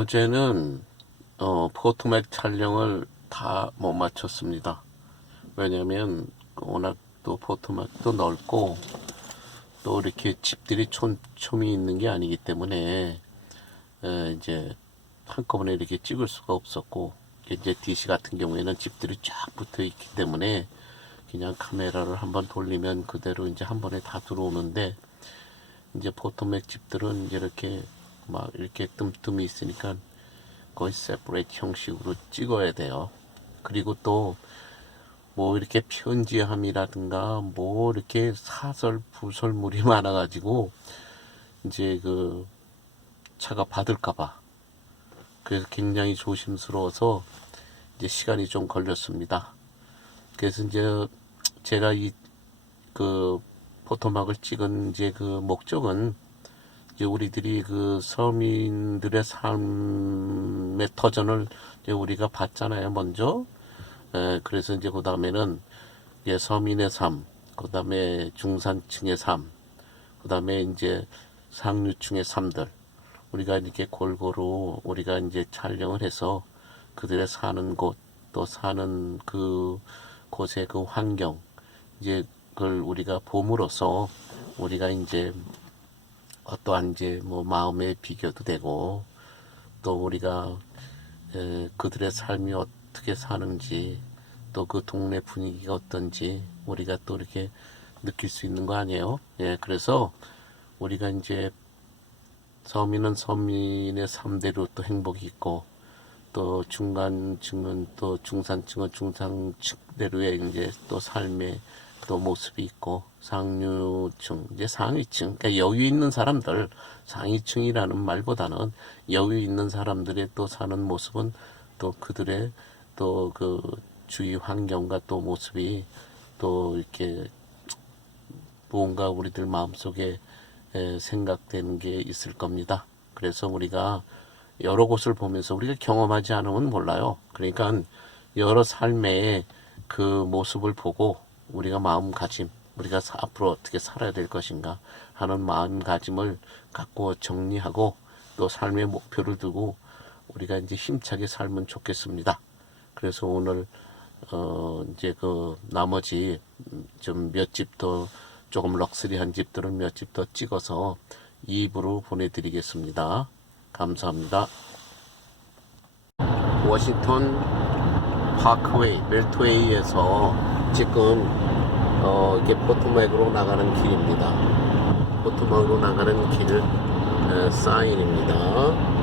어제는 어, 포토맥 촬영을 다 못 마쳤습니다. 왜냐면 워낙 또 포토맥도 넓고 또 이렇게 집들이 촘촘히 있는 게 아니기 때문에 에, 이제 한꺼번에 이렇게 찍을 수가 없었고 이제 DC 같은 경우에는 집들이 쫙 붙어 있기 때문에 그냥 카메라를 한번 돌리면 그대로 이제 한 번에 다 들어오는데 이제 포토맥 집들은 이렇게 막 이렇게 뜸뜸이 있으니까 거의 세퍼레이트 형식으로 찍어야 돼요. 그리고 또 뭐 이렇게 편지함이라든가 뭐 이렇게 사설 부설물이 많아가지고 이제 그 차가 받을까봐 그래서 굉장히 조심스러워서 이제 시간이 좀 걸렸습니다. 그래서 이제 제가 이 그 포토막을 찍은 이제 그 목적은 우리들이 그 서민들의 삶의 터전을 우리가 봤잖아요, 먼저. 에, 그래서 이제 그 다음에는 이제 서민의 삶, 그 다음에 중산층의 삶, 그 다음에 이제 상류층의 삶들. 우리가 이렇게 골고루 우리가 이제 촬영을 해서 그들의 사는 곳, 또 사는 그 곳의 그 환경, 이제 그걸 우리가 봄으로써 우리가 이제 어떠한 이제 뭐 마음의 비교도 되고 또 우리가 에, 그들의 삶이 어떻게 사는지 또 그 동네 분위기가 어떤지 우리가 또 이렇게 느낄 수 있는 거 아니에요? 예, 그래서 우리가 이제 서민은 서민의 삶대로 또 행복이 있고 또 중간층은 또 중산층은 중산층대로의 이제 또 삶의 또 모습이 있고 상류층 이제 상위층 그러니까 여유 있는 사람들 상위층이라는 말보다는 여유 있는 사람들의 또 사는 모습은 또 그들의 또 그 주위 환경과 또 모습이 또 이렇게 뭔가 우리들 마음속에 에, 생각되는 게 있을 겁니다. 그래서 우리가 여러 곳을 보면서 우리가 경험하지 않으면 몰라요. 그러니까 여러 삶의 그 모습을 보고 우리가 마음가짐, 우리가 사- 앞으로 어떻게 살아야 될 것인가 하는 마음가짐을 갖고 정리하고 또 삶의 목표를 두고 우리가 이제 힘차게 살면 좋겠습니다. 그래서 오늘 어 이제 그 나머지 좀 몇 집 더 조금 럭스리한 집들은 몇 집 더 찍어서 2부로 보내드리겠습니다. 감사합니다. 워싱턴 파크웨이, 멜트웨이에서 지금 어, 이게 포토맥으로 나가는 길입니다. 포토맥으로 나가는 길 에, 사인입니다.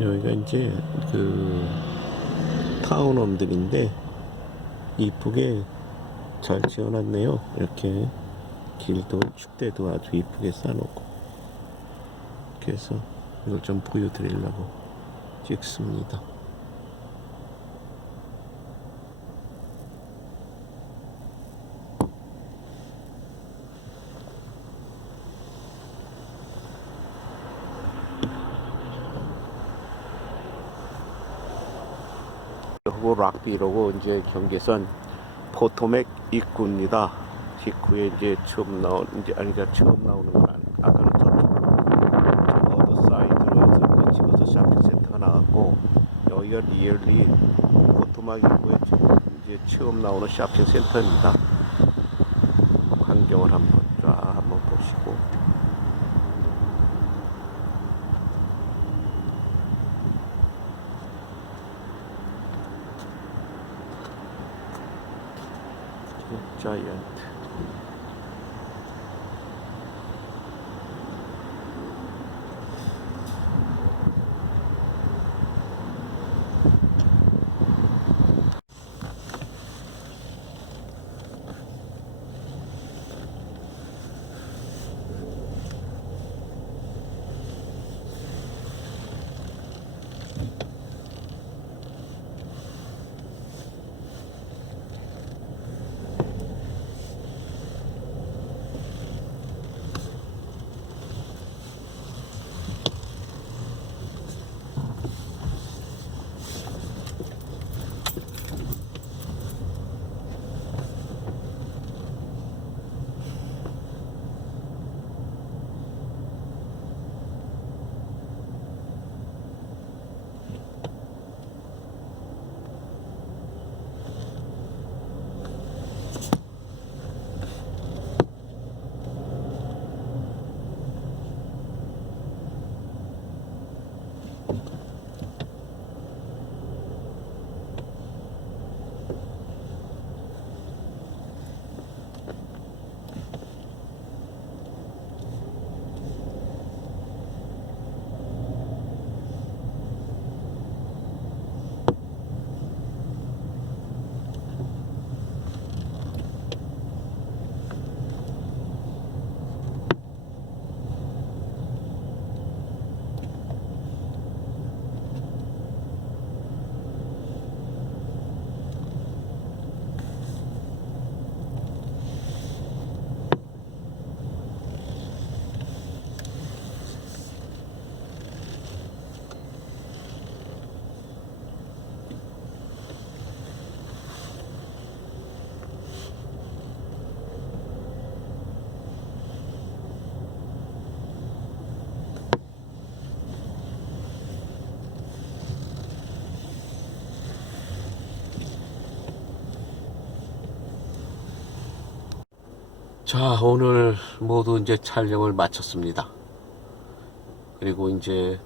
여기가 이제 그 타운홈들인데 이쁘게 잘 지어놨네요. 이렇게 길도 축대도 아주 이쁘게 쌓아놓고 그래서 이걸 좀 보여드리려고 찍습니다. 그리고 락비로고 이제 경계선 포토맥 입구입니다. 입구에 이제 처음 나온 이제 아니 그러니까 처음 나오는 건 아까는 저쪽 저 어더 사이드로 찍어서 쇼핑센터가 나왔고 여기가 리얼리 포토맥 입구에 이제 처음 나오는 쇼핑센터입니다. 광경을 한번 쫙 한번 보시고 자이 자, 오늘 모두 이제 촬영을 마쳤습니다. 그리고 이제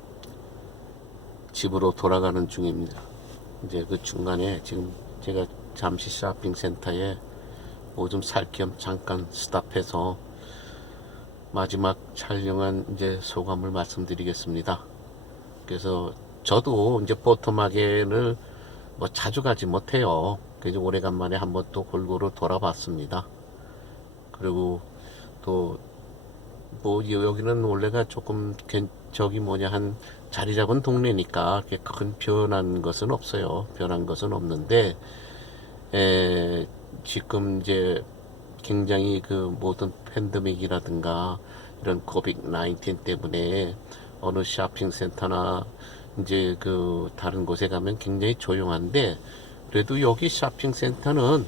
집으로 돌아가는 중입니다. 이제 그 중간에 지금 제가 잠시 쇼핑 센터에 뭐 좀 살 겸 잠깐 스탑해서 마지막 촬영한 이제 소감을 말씀드리겠습니다. 그래서 저도 이제 포토마겐을 뭐 자주 가지 못해요. 그래서 오래간만에 한번 또 골고루 돌아봤습니다. 그리고 또 뭐 여기는 원래가 조금 괜- 저기 뭐냐 한 자리 잡은 동네니까 큰 변한 것은 없어요. 변한 것은 없는데 에, 지금 이제 굉장히 그 모든 팬데믹이라든가 이런 코빅 19 때문에 어느 쇼핑센터나 이제 그 다른 곳에 가면 굉장히 조용한데 그래도 여기 쇼핑센터는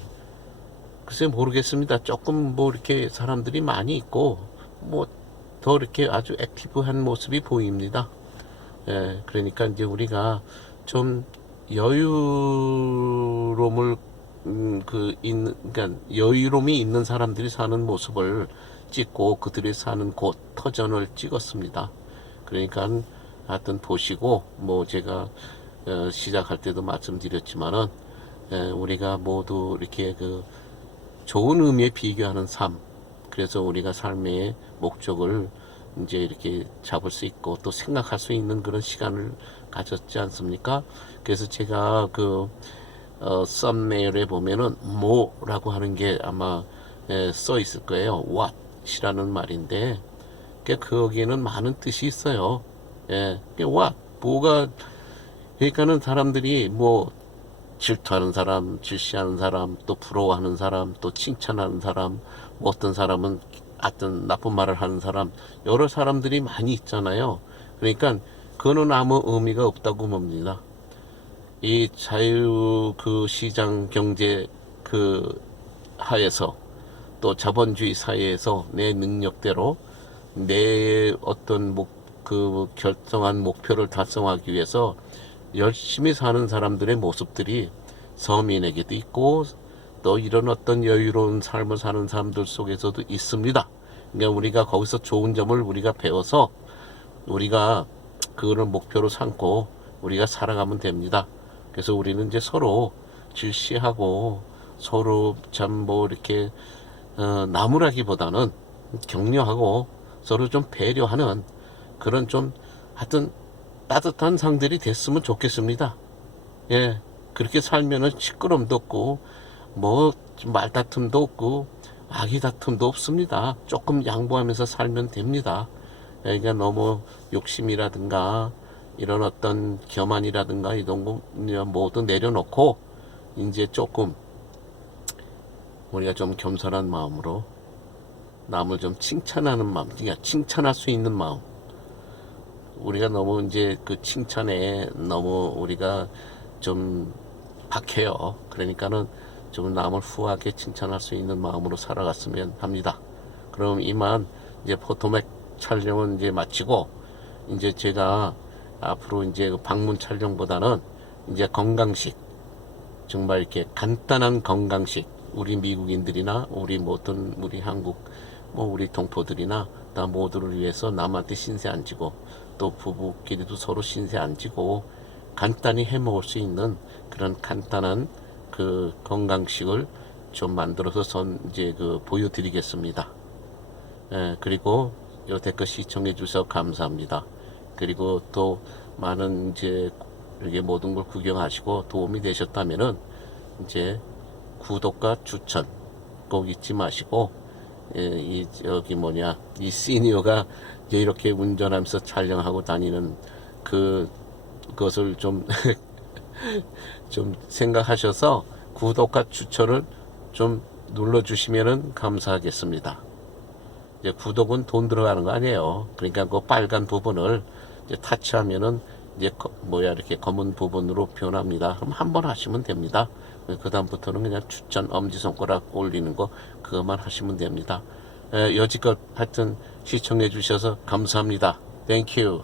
글쎄 모르겠습니다. 조금 뭐 이렇게 사람들이 많이 있고 뭐 더 이렇게 아주 액티브한 모습이 보입니다. 예, 그러니까 이제 우리가 좀 여유로움을 음, 그 있는 그러니까 여유로움이 있는 사람들이 사는 모습을 찍고 그들이 사는 곳 터전을 찍었습니다. 그러니까 하여튼 보시고 뭐 제가 어, 시작할 때도 말씀드렸지만은 예, 우리가 모두 이렇게 그 좋은 의미에 비교하는 삶. 그래서 우리가 삶의 목적을 이제 이렇게 잡을 수 있고 또 생각할 수 있는 그런 시간을 가졌지 않습니까? 그래서 제가 그 어, 썸네일에 보면은 뭐라고 하는 게 아마 예, 써 있을 거예요. what이라는 말인데 그 거기에는 많은 뜻이 있어요. 예, 그 what 뭐가 그러니까는 사람들이 뭐 질투하는 사람, 질시하는 사람, 또 부러워하는 사람, 또 칭찬하는 사람, 뭐 어떤 사람은 어떤 나쁜 말을 하는 사람, 여러 사람들이 많이 있잖아요. 그러니까 그거는 아무 의미가 없다고 봅니다. 이 자유 그 시장 경제 그 하에서 또 자본주의 사회에서 내 능력대로 내 어떤 목, 그 결정한 목표를 달성하기 위해서 열심히 사는 사람들의 모습들이 서민에게도 있고 또 이런 어떤 여유로운 삶을 사는 사람들 속에서도 있습니다. 그러니까 우리가 거기서 좋은 점을 우리가 배워서 우리가 그거를 목표로 삼고 우리가 살아가면 됩니다. 그래서 우리는 이제 서로 질시하고 서로 참 뭐 이렇게 어, 나무라기보다는 격려하고 서로 좀 배려하는 그런 좀 하여튼 따뜻한 상들이 됐으면 좋겠습니다. 예, 그렇게 살면은 시끄럼도 없고 뭐 말다툼도 없고 아기 다툼도 없습니다. 조금 양보하면서 살면 됩니다. 그러니까 너무 욕심이라든가 이런 어떤 교만이라든가 이런 거 모두 내려놓고 이제 조금 우리가 좀 겸손한 마음으로 남을 좀 칭찬하는 마음, 그러니까 칭찬할 수 있는 마음. 우리가 너무 이제 그 칭찬에 너무 우리가 좀 박해요. 그러니까는 좀 남을 후하게 칭찬할 수 있는 마음으로 살아갔으면 합니다. 그럼 이만 이제 포토맥 촬영은 이제 마치고 이제 제가 앞으로 이제 그 방문 촬영보다는 이제 건강식 정말 이렇게 간단한 건강식 우리 미국인들이나 우리 모든 우리 한국 뭐 우리 동포들이나 다 모두를 위해서 남한테 신세 안 지고 또 부부끼리도 서로 신세 안 지고 간단히 해 먹을 수 있는 그런 간단한 그 건강식을 좀 만들어서 선 이제 그 보여드리겠습니다. 예, 그리고 여태껏 시청해 주셔서 감사합니다. 그리고 또 많은 이제 이렇게 모든 걸 구경하시고 도움이 되셨다면은 이제 구독과 추천 꼭 잊지 마시고 예, 이 저기 뭐냐 이 시니어가 이제 이렇게 운전하면서 촬영하고 다니는 그 그것을 좀 좀 생각하셔서 구독과 추천을 좀 눌러주시면은 감사하겠습니다. 이제 구독은 돈 들어가는 거 아니에요. 그러니까 그 빨간 부분을 이제 타치하면은 이제 거- 뭐야 이렇게 검은 부분으로 변합니다. 그럼 한 번 하시면 됩니다. 그 다음부터는 그냥 추천 엄지 손가락 올리는 거 그것만 하시면 됩니다. 에, 여지껏 하여튼 시청해 주셔서 감사합니다. 땡큐.